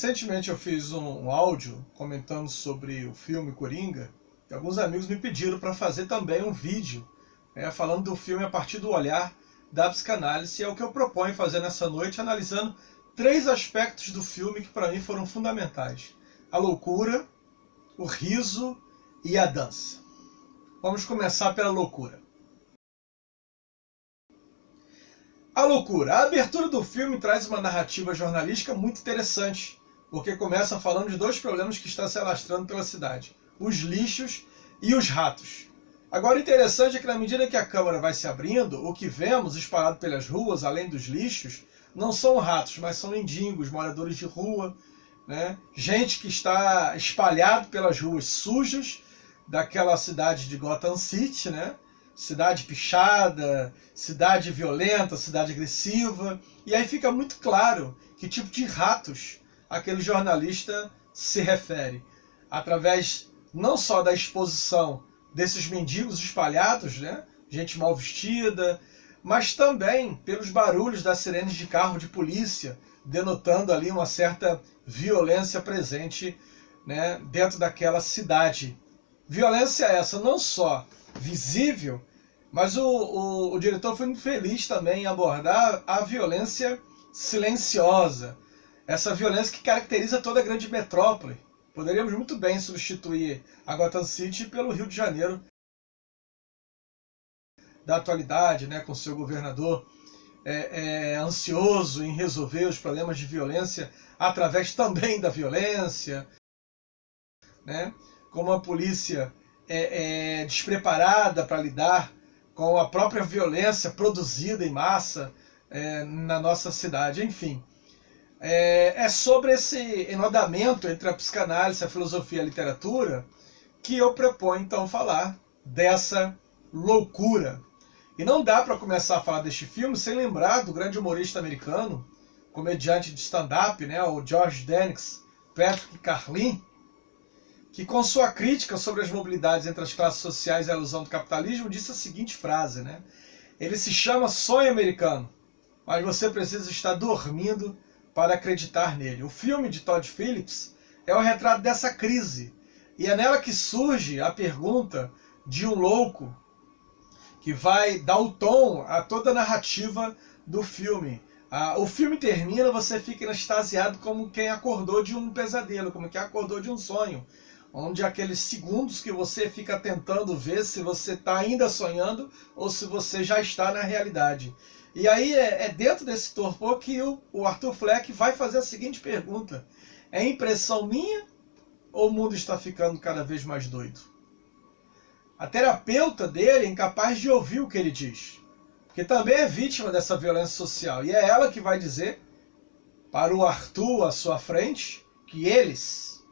Recentemente eu fiz um áudio comentando sobre o filme Coringa, e alguns amigos me pediram para fazer também um vídeo falando do filme a partir do olhar da psicanálise, e é o que eu proponho fazer nessa noite, analisando 3 aspectos do filme que para mim foram fundamentais: a loucura, o riso e a dança. Vamos começar pela loucura. A loucura. A abertura do filme traz uma narrativa jornalística muito interessante, porque começa falando de 2 problemas que estão se alastrando pela cidade: os lixos e os ratos. Agora, o interessante é que na medida que a câmera vai se abrindo, o que vemos espalhado pelas ruas, além dos lixos, não são ratos, mas são mendigos, moradores de rua, né? Gente que está espalhado pelas ruas sujas daquela cidade de Gotham City, né? Cidade pichada, cidade violenta, cidade agressiva. E aí fica muito claro que tipo de ratos aquele jornalista se refere, através não só da exposição desses mendigos espalhados, né? Gente mal vestida, mas também pelos barulhos das sirenes de carro de polícia, denotando ali uma certa violência presente, né, dentro daquela cidade. Violência essa não só visível, mas o diretor foi muito feliz também em abordar a violência silenciosa, essa violência que caracteriza toda a grande metrópole. Poderíamos muito bem substituir a Gotham City pelo Rio de Janeiro da atualidade, né, com seu governador ansioso em resolver os problemas de violência através também da violência, né, com uma polícia despreparada para lidar com a própria violência produzida em massa na nossa cidade. Enfim, é sobre esse enodamento entre a psicanálise, a filosofia e a literatura que eu proponho então falar dessa loucura. E não dá para começar a falar deste filme sem lembrar do grande humorista americano, comediante de stand-up, né, o George Dennis Patrick Carlin, que com sua crítica sobre as mobilidades entre as classes sociais e a ilusão do capitalismo disse a seguinte frase, né? Ele se chama Sonho Americano, mas você precisa estar dormindo para acreditar nele. O filme de Todd Phillips é o retrato dessa crise, e é nela que surge a pergunta de um louco que vai dar o tom a toda a narrativa do filme. O filme termina, você fica extasiado como quem acordou de um pesadelo, como quem acordou de um sonho, onde aqueles segundos que você fica tentando ver se você está ainda sonhando ou se você já está na realidade. E aí é dentro desse torpor que o Arthur Fleck vai fazer a seguinte pergunta: é impressão minha ou o mundo está ficando cada vez mais doido? A terapeuta dele é incapaz de ouvir o que ele diz, porque também é vítima dessa violência social. E é ela que vai dizer para o Arthur à sua frente que eles,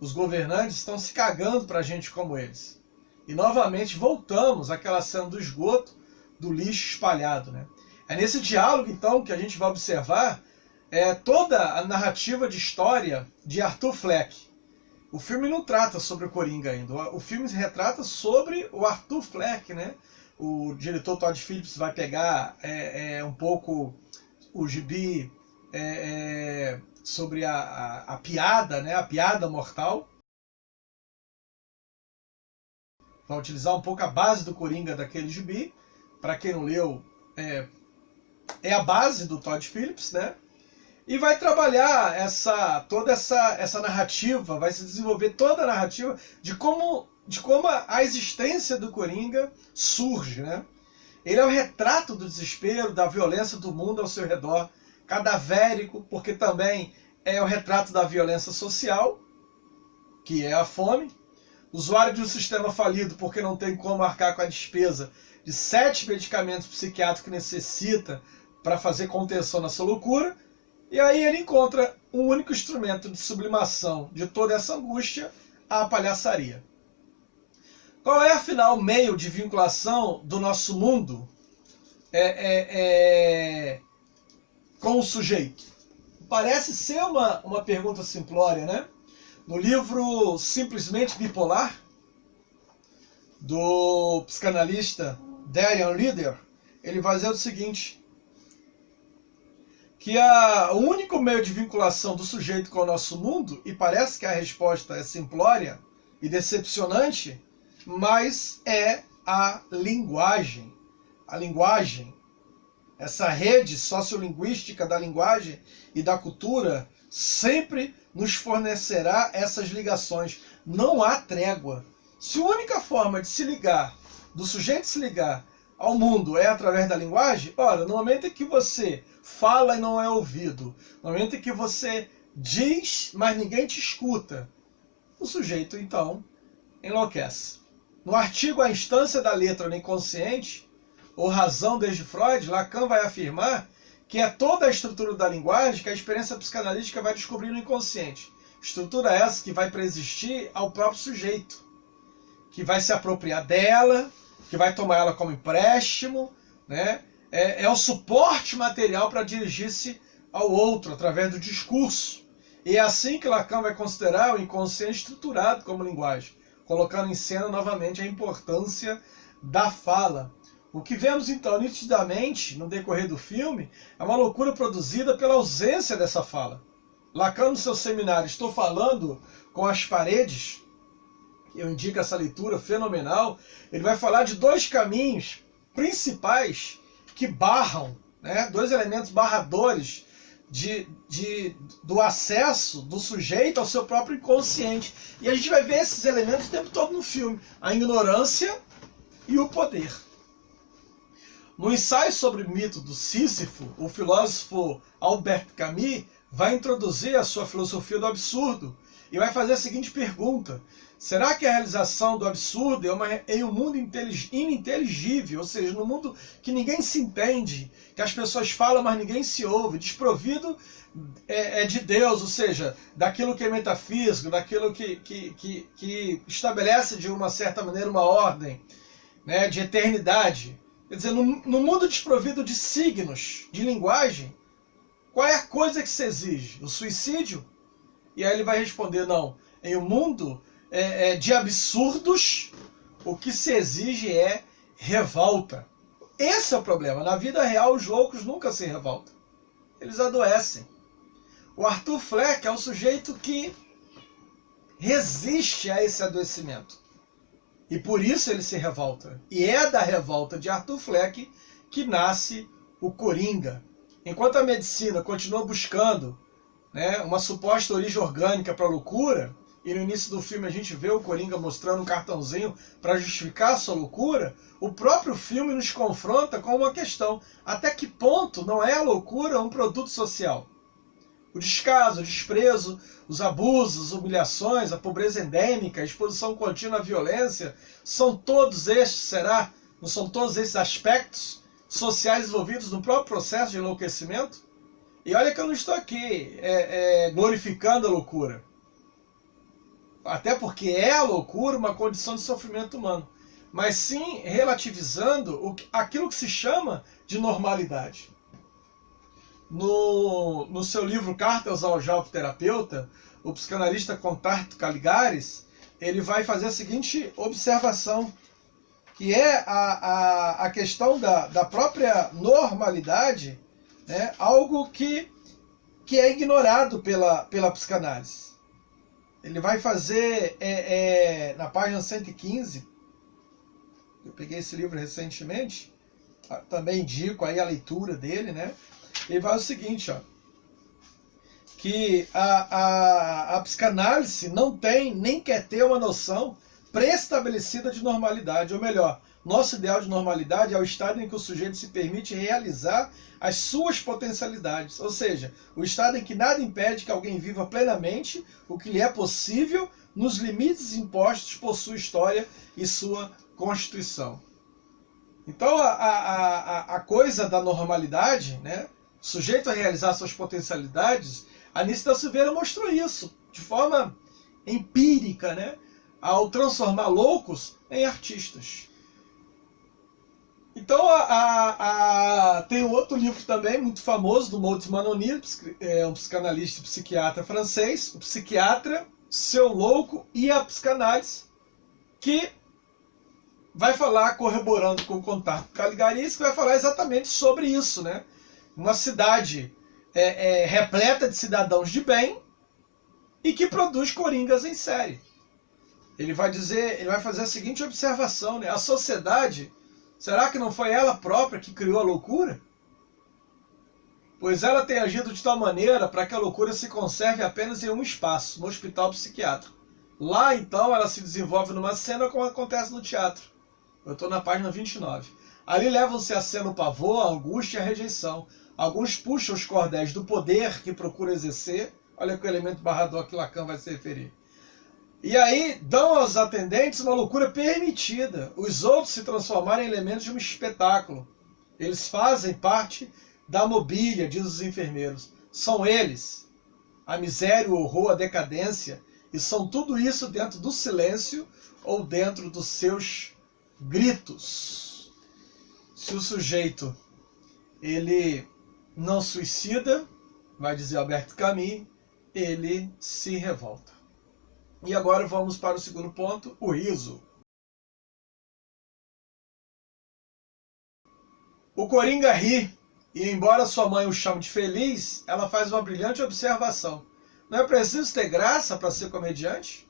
os governantes, estão se cagando para gente como eles. E novamente voltamos àquela cena do esgoto, do lixo espalhado, né? É nesse diálogo, então, que a gente vai observar toda a narrativa de história de Arthur Fleck. O filme não trata sobre o Coringa ainda. O filme retrata sobre o Arthur Fleck, né? O diretor Todd Phillips vai pegar um pouco o gibi sobre a piada, né? A piada mortal. Vai utilizar um pouco a base do Coringa daquele gibi. Para quem não leu, é a base do Todd Phillips, né? E vai trabalhar toda essa narrativa, vai se desenvolver toda a narrativa de como a existência do Coringa surge, né? Ele é o retrato do desespero, da violência do mundo ao seu redor, cadavérico, porque também é o retrato da violência social, que é a fome. Usuário de um sistema falido porque não tem como arcar com a despesa de 7 medicamentos psiquiátricos que necessita para fazer contenção nessa loucura. E aí ele encontra um único instrumento de sublimação de toda essa angústia: a palhaçaria. Qual é, afinal, o meio de vinculação do nosso mundo com o sujeito? Parece ser uma pergunta simplória, né? No livro Simplesmente Bipolar, do psicanalista Darian Lieder, ele vai dizer o seguinte: que o único meio de vinculação do sujeito com o nosso mundo, e parece que a resposta é simplória e decepcionante, mas é a linguagem. A linguagem, essa rede sociolinguística da linguagem e da cultura, sempre nos fornecerá essas ligações. Não há trégua. Se a única forma de se ligar, do sujeito se ligar ao mundo é através da linguagem, ora, no momento em que você fala e não é ouvido, no momento em que você diz, mas ninguém te escuta, o sujeito, então, enlouquece. No artigo A Instância da Letra no Inconsciente, ou Razão desde Freud, Lacan vai afirmar que é toda a estrutura da linguagem que a experiência psicanalítica vai descobrir no inconsciente. Estrutura essa que vai preexistir ao próprio sujeito, que vai se apropriar dela, que vai tomar ela como empréstimo, né? É o suporte material para dirigir-se ao outro através do discurso. E é assim que Lacan vai considerar o inconsciente estruturado como linguagem, colocando em cena novamente a importância da fala. O que vemos então nitidamente no decorrer do filme é uma loucura produzida pela ausência dessa fala. Lacan, no seu seminário Estou Falando com as Paredes, eu indico essa leitura fenomenal, ele vai falar de dois caminhos principais que barram, né, dois elementos barradores do acesso do sujeito ao seu próprio inconsciente. E a gente vai ver esses elementos o tempo todo no filme. A ignorância e o poder. No ensaio sobre o mito do Sísifo, o filósofo Albert Camus vai introduzir a sua filosofia do absurdo e vai fazer a seguinte pergunta: será que a realização do absurdo em um mundo ininteligível, ou seja, no mundo que ninguém se entende, que as pessoas falam, mas ninguém se ouve, desprovido de Deus, ou seja, daquilo que é metafísico, daquilo que estabelece de uma certa maneira uma ordem, né, de eternidade? Quer dizer, no mundo desprovido de signos, de linguagem, qual é a coisa que se exige? O suicídio? E aí ele vai responder, não, em um mundo de absurdos, o que se exige é revolta. Esse é o problema. Na vida real, os loucos nunca se revoltam. Eles adoecem. O Arthur Fleck é o sujeito que resiste a esse adoecimento. E por isso ele se revolta. E é da revolta de Arthur Fleck que nasce o Coringa. Enquanto a medicina continua buscando, né, uma suposta origem orgânica para a loucura, e no início do filme a gente vê o Coringa mostrando um cartãozinho para justificar a sua loucura, o próprio filme nos confronta com uma questão: até que ponto não é a loucura um produto social? O descaso, o desprezo, os abusos, as humilhações, a pobreza endêmica, a exposição contínua à violência, são todos estes, não são todos esses aspectos sociais envolvidos no próprio processo de enlouquecimento? E olha que eu não estou aqui glorificando a loucura. Até porque é a loucura uma condição de sofrimento humano. Mas sim relativizando aquilo que se chama de normalidade. No seu livro Cartas ao Jovem Terapeuta, o psicanalista Contarto Caligares, ele vai fazer a seguinte observação, que é a questão da própria normalidade, né, algo que é ignorado pela psicanálise. Ele vai fazer, na página 115, eu peguei esse livro recentemente, também indico aí a leitura dele, né? Ele vai o seguinte, ó, que a psicanálise não tem, nem quer ter uma noção pré-estabelecida de normalidade, ou melhor, nosso ideal de normalidade é o estado em que o sujeito se permite realizar as suas potencialidades, ou seja, o estado em que nada impede que alguém viva plenamente o que lhe é possível nos limites impostos por sua história e sua constituição. Então a coisa da normalidade, né, sujeito a realizar suas potencialidades, a Anísio da Silveira mostrou isso de forma empírica, né, ao transformar loucos em artistas. Então tem um outro livro também muito famoso do Maurice Manonir, um psicanalista e psiquiatra francês, o Psiquiatra, Seu Louco e a Psicanálise, que vai falar, corroborando com o Contarto Caligaris, que vai falar exatamente sobre isso, né? Uma cidade repleta de cidadãos de bem e que produz coringas em série. Ele vai fazer a seguinte observação, né? A sociedade, será que não foi ela própria que criou a loucura? Pois ela tem agido de tal maneira para que a loucura se conserve apenas em um espaço, no hospital psiquiátrico. Lá, então, ela se desenvolve numa cena como acontece no teatro. Eu estou na página 29. Ali levam-se a cena o pavor, a angústia e a rejeição. Alguns puxam os cordéis do poder que procura exercer. Olha que o elemento barrador que Lacan vai se referir. E aí dão aos atendentes uma loucura permitida. Os outros se transformarem em elementos de um espetáculo. Eles fazem parte da mobília, diz os enfermeiros. São eles. A miséria, o horror, a decadência. E são tudo isso dentro do silêncio ou dentro dos seus gritos. Se o sujeito ele não suicida, vai dizer Albert Camus, ele se revolta. E agora vamos para o segundo ponto, o riso. O Coringa ri, e embora sua mãe o chame de feliz, ela faz uma brilhante observação. Não é preciso ter graça para ser comediante?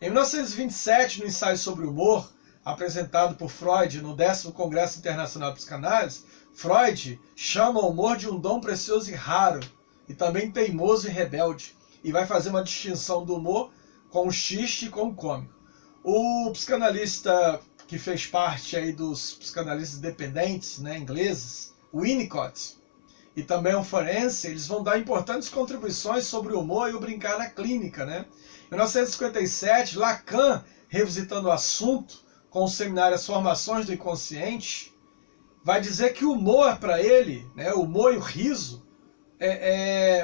Em 1927, no ensaio sobre o humor, apresentado por Freud no 10º Congresso Internacional de Psicanálise, Freud chama o humor de um dom precioso e raro, e também teimoso e rebelde, e vai fazer uma distinção do humor com o xiste e com o cômico. O psicanalista que fez parte aí dos psicanalistas dependentes, né, ingleses, Winnicott, e também o forense, eles vão dar importantes contribuições sobre o humor e o brincar na clínica, né? Em 1957, Lacan, revisitando o assunto com o seminário As Formações do Inconsciente, vai dizer que o humor para ele, né, o humor e o riso,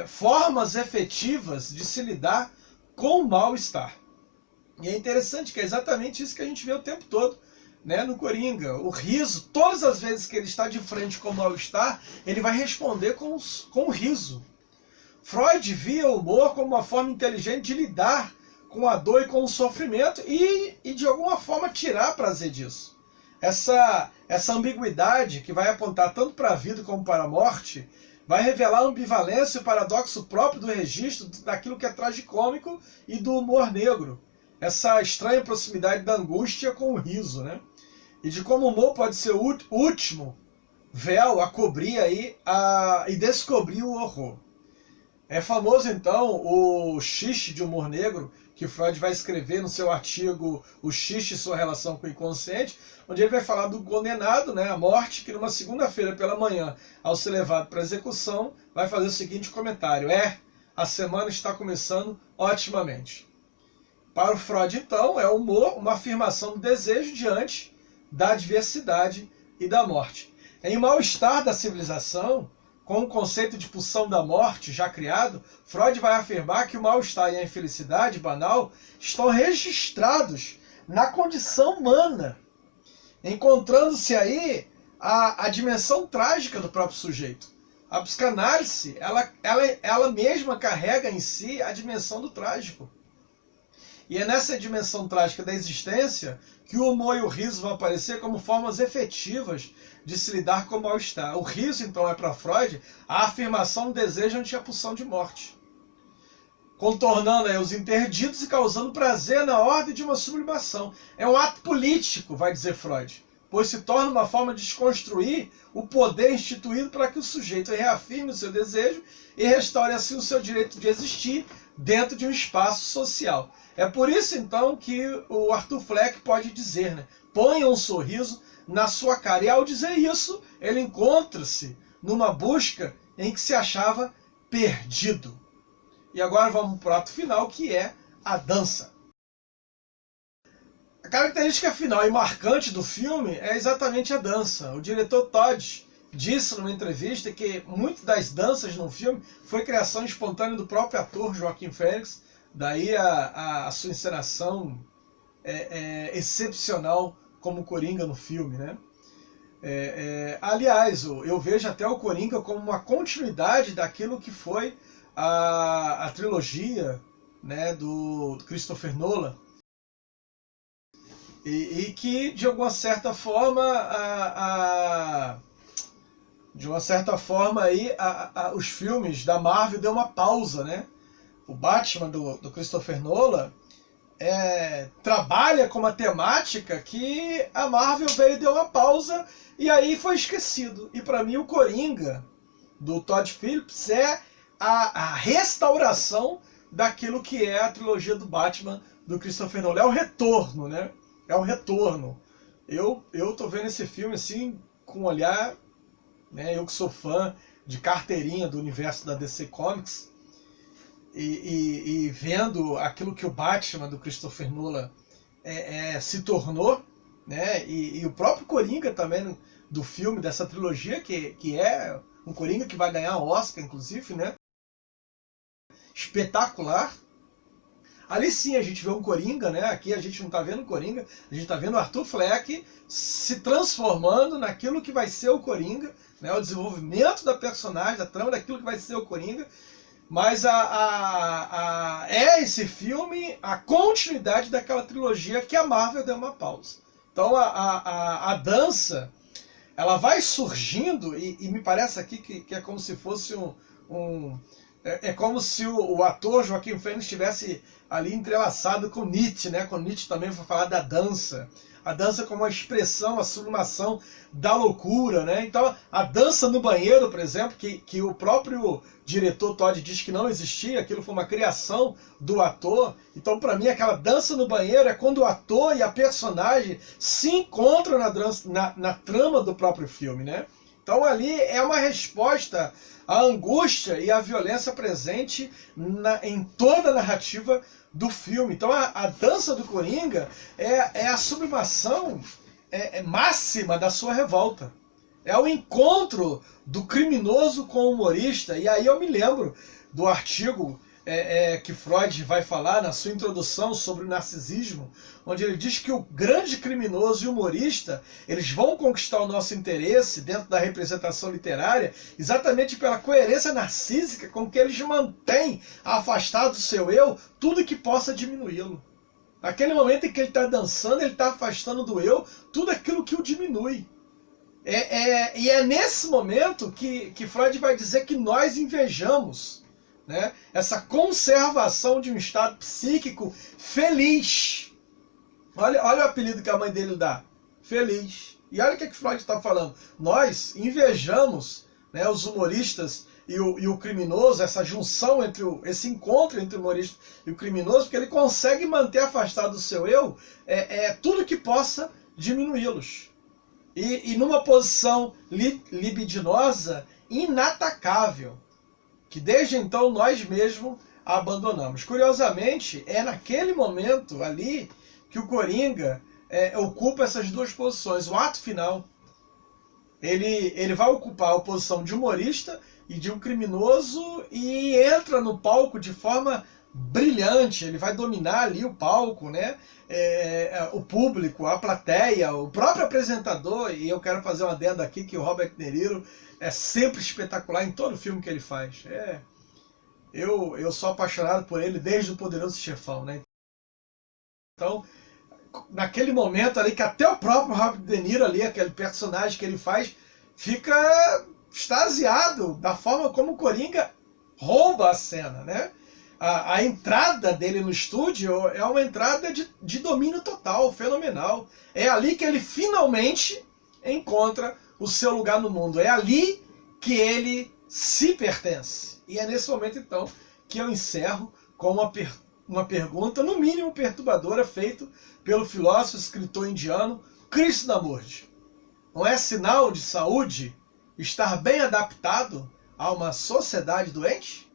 formas efetivas de se lidar com o mal-estar. E é interessante que é exatamente isso que a gente vê o tempo todo, né, no Coringa. O riso, todas as vezes que ele está de frente com o mal-estar, ele vai responder com o riso. Freud via o humor como uma forma inteligente de lidar com a dor e com o sofrimento e de alguma forma tirar prazer disso. Essa ambiguidade que vai apontar tanto para a vida como para a morte vai revelar a ambivalência e o paradoxo próprio do registro daquilo que é tragicômico e do humor negro. Essa estranha proximidade da angústia com o riso, né? E de como o humor pode ser o último véu a cobrir aí e descobrir o horror. É famoso, então, o xiste de humor negro, que Freud vai escrever no seu artigo O Xiste e Sua Relação com o Inconsciente, onde ele vai falar do condenado, né, a morte, que numa segunda-feira pela manhã, ao ser levado para execução, vai fazer o seguinte comentário: a semana está começando otimamente. Para o Freud, então, é o humor uma afirmação do desejo diante da adversidade e da morte. Em Mal-Estar da Civilização, com o conceito de pulsão da morte já criado, Freud vai afirmar que o mal-estar e a infelicidade banal estão registrados na condição humana, encontrando-se aí a dimensão trágica do próprio sujeito. A psicanálise, ela mesma carrega em si a dimensão do trágico. E é nessa dimensão trágica da existência que o humor e o riso vão aparecer como formas efetivas de se lidar com o mal-estar. O riso, então, é para Freud a afirmação do desejo ante a pulsão de morte, contornando aí os interditos e causando prazer na ordem de uma sublimação. É um ato político, vai dizer Freud, pois se torna uma forma de desconstruir o poder instituído para que o sujeito reafirme o seu desejo e restaure assim o seu direito de existir dentro de um espaço social. É por isso, então, que o Arthur Fleck pode dizer, né, ponha um sorriso na sua cara. E ao dizer isso, ele encontra-se numa busca em que se achava perdido. E agora vamos para o ato final, que é a dança. A característica final e marcante do filme é exatamente a dança. O diretor Todd disse numa entrevista que muitas das danças no filme foi criação espontânea do próprio ator Joaquim Fênix, daí a sua encenação excepcional como Coringa no filme, né? Aliás, eu vejo até o Coringa como uma continuidade daquilo que foi a trilogia, né, do Christopher Nolan, e que, de alguma certa forma, De uma certa forma aí, os filmes da Marvel deu uma pausa, né? O Batman do Christopher Nolan trabalha com uma temática que a Marvel veio e deu uma pausa e aí foi esquecido. E para mim o Coringa do Todd Phillips é a restauração daquilo que é a trilogia do Batman do Christopher Nolan. É o retorno, né? É o retorno. Eu tô vendo esse filme assim com um olhar, né? Eu que sou fã de carteirinha do universo da DC Comics e vendo aquilo que o Batman do Christopher Nolan se tornou, né? E o próprio Coringa também do filme, dessa trilogia, que é um Coringa que vai ganhar o Oscar, inclusive, né? Espetacular. Ali sim a gente vê um Coringa, né? Aqui a gente não está vendo o Coringa, a gente está vendo o Arthur Fleck se transformando naquilo que vai ser o Coringa, né? O desenvolvimento da personagem, da trama daquilo que vai ser o Coringa. Mas esse filme a continuidade daquela trilogia que a Marvel deu uma pausa. Então a dança, ela vai surgindo e me parece aqui que é como se fosse é como se o ator Joaquim Fênix estivesse ali entrelaçado com Nietzsche, né? Com Nietzsche também foi falar da dança. A dança como uma expressão, a sublimação da loucura, né? Então, a dança no banheiro, por exemplo, que o próprio diretor Todd diz que não existia, aquilo foi uma criação do ator. Então, para mim, aquela dança no banheiro é quando o ator e a personagem se encontram na trama do próprio filme, né? Então, ali é uma resposta à angústia e à violência presente em toda a narrativa do filme. Então a dança do Coringa é a sublimação máxima da sua revolta. É o encontro do criminoso com o humorista. E aí eu me lembro do artigo que Freud vai falar na sua introdução sobre o narcisismo, onde ele diz que o grande criminoso e humorista, eles vão conquistar o nosso interesse dentro da representação literária exatamente pela coerência narcísica com que eles mantêm afastado do seu eu tudo que possa diminuí-lo. Naquele momento em que ele está dançando, ele está afastando do eu tudo aquilo que o diminui. E é nesse momento que Freud vai dizer que nós invejamos, né, essa conservação de um estado psíquico feliz. Olha o apelido que a mãe dele dá, feliz. E olha o que Freud está falando. Nós invejamos, né, os humoristas e o criminoso, essa junção, esse encontro entre o humorista e o criminoso, porque ele consegue manter afastado do seu eu tudo que possa diminuí-los. E numa posição libidinosa inatacável, que desde então nós mesmos abandonamos. Curiosamente, é naquele momento ali que o Coringa ocupa essas duas posições. O ato final, ele vai ocupar a posição de humorista e de um criminoso e entra no palco de forma brilhante. Ele vai dominar ali o palco, né? O público, a plateia, o próprio apresentador. E eu quero fazer uma adendo aqui que o Robert De Niro é sempre espetacular em todo filme que ele faz. Eu sou apaixonado por ele desde o Poderoso Chefão, né? Então, naquele momento ali que até o próprio Robert De Niro ali, aquele personagem que ele faz, fica extasiado da forma como o Coringa rouba a cena, né? A entrada dele no estúdio é uma entrada de domínio total, fenomenal. É ali que ele finalmente encontra o seu lugar no mundo. É ali que ele se pertence. E é nesse momento, então, que eu encerro com uma pergunta, no mínimo perturbadora, feita pelo filósofo e escritor indiano Krishnamurti. Não é sinal de saúde estar bem adaptado a uma sociedade doente?